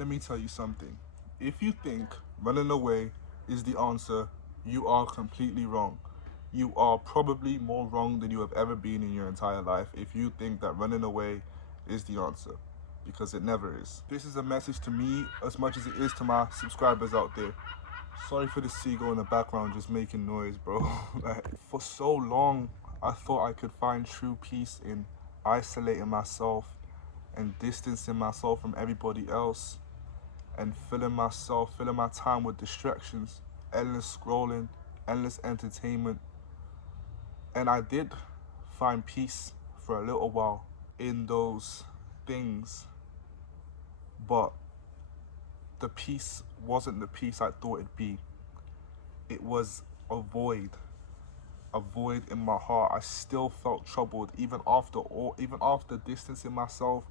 Let me tell you something. If you think running away is the answer, you are completely wrong. You are probably more wrong than you have ever been in your entire life if you think that running away is the answer, because it never is. This is a message to me as much as it is to my subscribers out there. Sorry for the seagull in the background just making noise, bro. Like, for so long, I thought I could find true peace in isolating myself and distancing myself from everybody else and filling my time with distractions, endless scrolling, endless entertainment. And I did find peace for a little while in those things, but the peace wasn't the peace I thought it'd be. It was a void in my heart. I still felt troubled even after distancing myself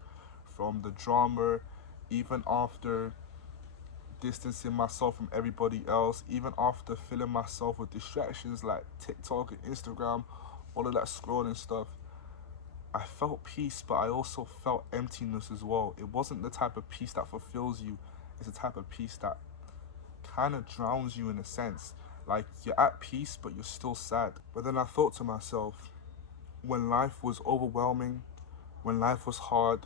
from the drama, even after distancing myself from everybody else, even after filling myself with distractions like TikTok and Instagram, all of that scrolling stuff. I felt peace, but I also felt emptiness as well. It wasn't the type of peace that fulfills you, it's a type of peace that kind of drowns you in a sense. Like, you're at peace, but you're still sad. But then I thought to myself, when life was overwhelming, when life was hard,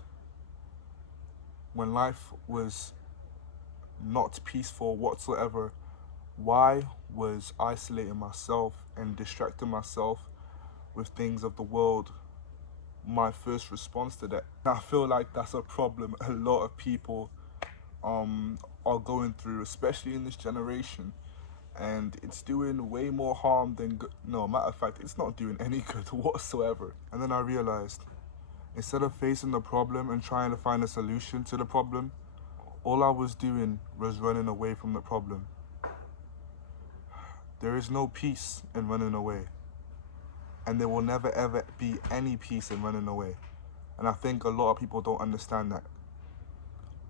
when life was not peaceful whatsoever, why was isolating myself and distracting myself with things of the world my first response to that? I feel like that's a problem a lot of people are going through, especially in this generation. And it's doing way more harm than good. No, matter of fact, it's not doing any good whatsoever. And then I realized, instead of facing the problem and trying to find a solution to the problem, all I was doing was running away from the problem. There is no peace in running away, and there will never ever be any peace in running away. And I think a lot of people don't understand that.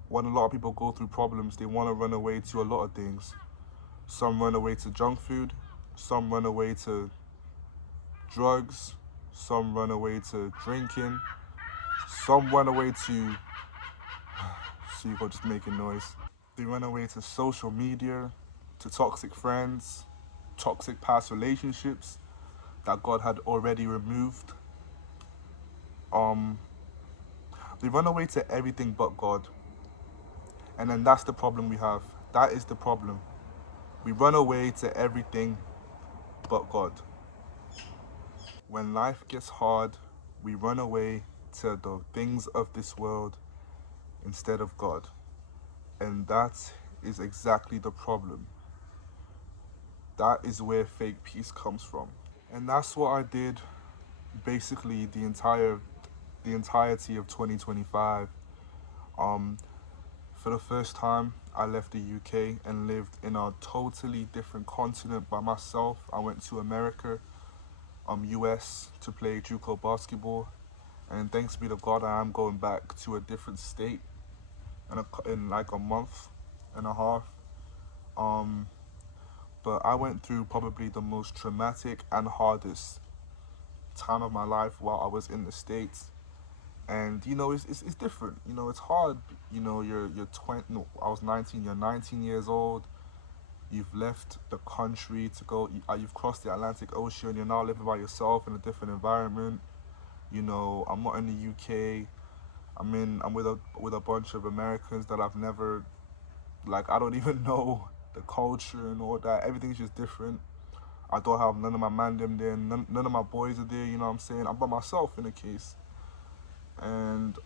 When a lot of people go through problems, they want to run away to a lot of things. Some run away to junk food, some run away to drugs, some run away to drinking, some run away to so you got just making noise. They run away to social media, to toxic friends, toxic past relationships that God had already removed. Um, they run away to everything but God. And then that's the problem we have. That is the problem. We run away to everything but God. When life gets hard, we run away to the things of this world instead of God. And that is exactly the problem. That is where fake peace comes from. And that's what I did basically the entirety of 2025. Um, for the first time, I left the UK and lived in a totally different continent by myself. I went to America, US, to play JUCO basketball, and thanks be to God, I am going back to a different state in like a month and a half. Um, but I went through probably the most traumatic and hardest time of my life while I was in the States. And it's different. It's hard. You're 20. No, I was 19. You're 19 years old. You've left the country to go. You've crossed the Atlantic Ocean. You're now living by yourself in a different environment. I'm not in the UK. I'm with a bunch of Americans that I've never, like, I don't even know the culture and all that. Everything's just different. I don't have none of my man them there. None of my boys are there. You know what I'm saying? I'm by myself in the case. And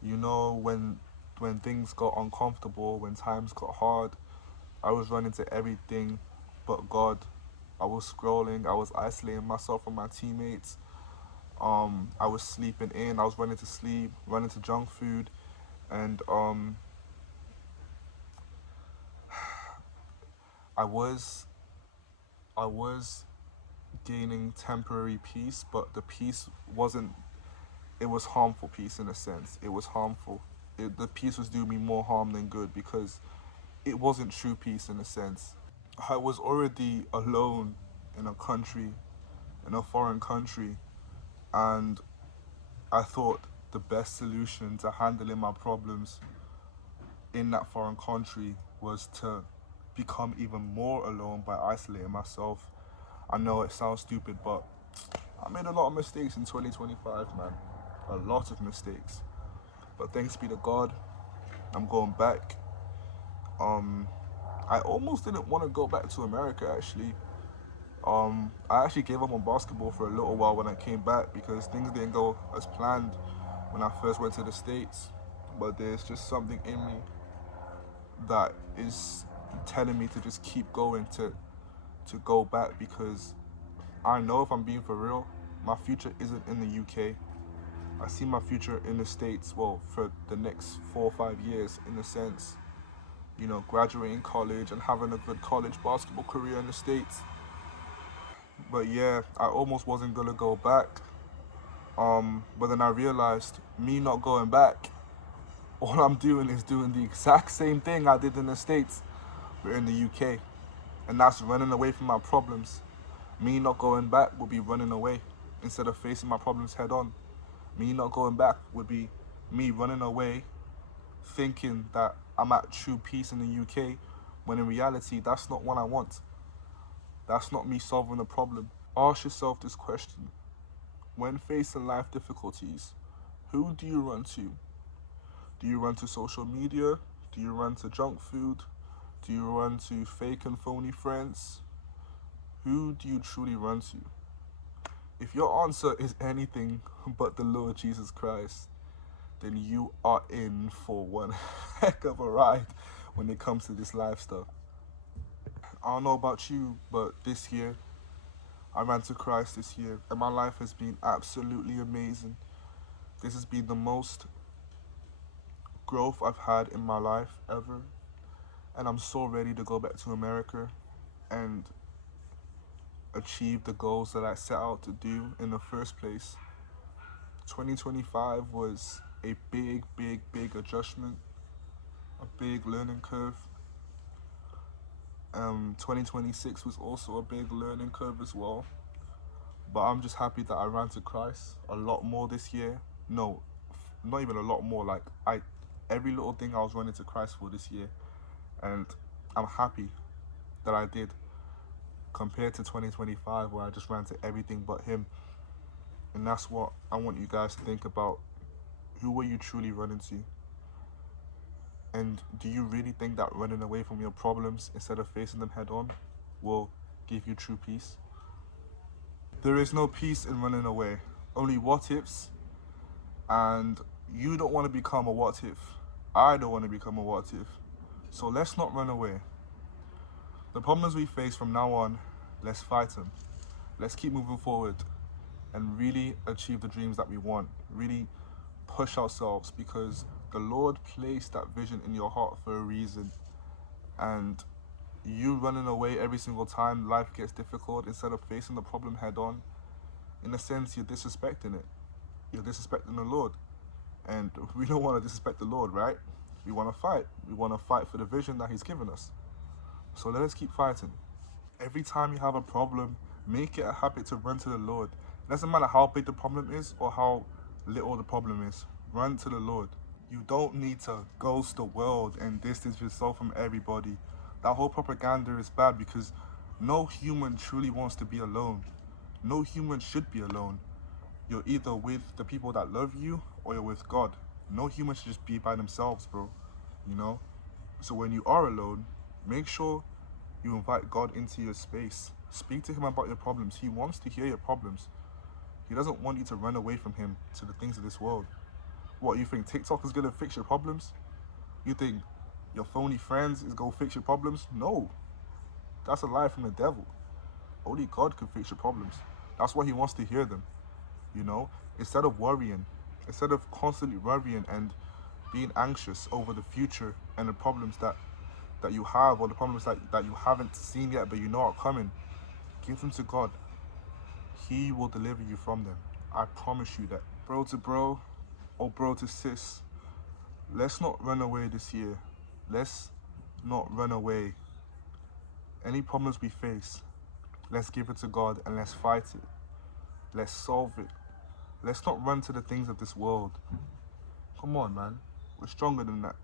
when things got uncomfortable, when times got hard, I was running to everything but God. I was scrolling. I was isolating myself from my teammates. I was sleeping in. I was running to sleep, running to junk food, and I was I was gaining temporary peace, but the peace wasn't. It was harmful peace in a sense. It was harmful. The peace was doing me more harm than good because it wasn't true peace in a sense. I was already alone in a country, in a foreign country, and I thought the best solution to handling my problems in that foreign country was to become even more alone by isolating myself. I know it sounds stupid, but I made a lot of mistakes in 2025, man. A lot of mistakes. But thanks be to God, I'm going back. I almost didn't want to go back to America, actually. I actually gave up on basketball for a little while when I came back because things didn't go as planned when I first went to the States. But there's just something in me that is telling me to just keep going, to go back, because I know, if I'm being for real, my future isn't in the UK. I see my future in the States, well, for the next 4 or 5 years, in a sense. You know, graduating college and having a good college basketball career in the States. But yeah, I almost wasn't gonna go back. But then I realized, me not going back, all I'm doing is doing the exact same thing I did in the States, but in the UK. And that's running away from my problems. Me not going back would be running away instead of facing my problems head on. Me not going back would be me running away, thinking that I'm at true peace in the UK, when in reality, that's not what I want. That's not me solving the problem. Ask yourself this question. When facing life difficulties, who do you run to? Do you run to social media? Do you run to junk food? Do you run to fake and phony friends? Who do you truly run to? If your answer is anything but the Lord Jesus Christ, then you are in for one heck of a ride when it comes to this life stuff. I don't know about you, but this year, I ran to Christ this year, and my life has been absolutely amazing. This has been the most growth I've had in my life ever, and I'm so ready to go back to America and achieve the goals that I set out to do in the first place. 2025 was a big adjustment, a big learning curve. 2026 was also a big learning curve as well. But I'm just happy that I ran to Christ a lot more this year. No, not even a lot more. Like, every little thing I was running to Christ for this year, and I'm happy that I did, compared to 2025 where I just ran to everything but Him. And that's what I want you guys to think about. Who are you truly running to? And do you really think that running away from your problems instead of facing them head on will give you true peace? There is no peace in running away, only what ifs. And you don't want to become a what if. I don't want to become a what if. So let's not run away. The problems we face from now on, let's fight them. Let's keep moving forward and really achieve the dreams that we want. Really push ourselves, because the Lord placed that vision in your heart for a reason. And you running away every single time life gets difficult instead of facing the problem head on, in a sense, you're disrespecting it. You're disrespecting the Lord. And we don't want to disrespect the Lord, right? We want to fight. We want to fight for the vision that He's given us. So let us keep fighting. Every time you have a problem, make it a habit to run to the Lord. It doesn't matter how big the problem is or how little the problem is. Run to the Lord. You don't need to ghost the world and distance yourself from everybody. That whole propaganda is bad, because no human truly wants to be alone. No human should be alone. You're either with the people that love you or you're with God. No human should just be by themselves, bro. You know? So when you are alone, make sure you invite God into your space. Speak to Him about your problems. He wants to hear your problems. He doesn't want you to run away from Him to the things of this world. What, you think TikTok is going to fix your problems? You think your phony friends is going to fix your problems? No. That's a lie from the devil. Only God can fix your problems. That's why He wants to hear them. You know? Instead of worrying, instead of constantly worrying and being anxious over the future and the problems that you have, or the problems that you haven't seen yet but you know are coming, give them to God. He will deliver you from them. I promise you that. Bro to bro, or bro to sis, let's not run away this year. Let's not run away. Any problems we face, let's give it to God and let's fight it. Let's solve it. Let's not run to the things of this world. Come on, man. We're stronger than that.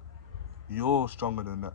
You're stronger than that.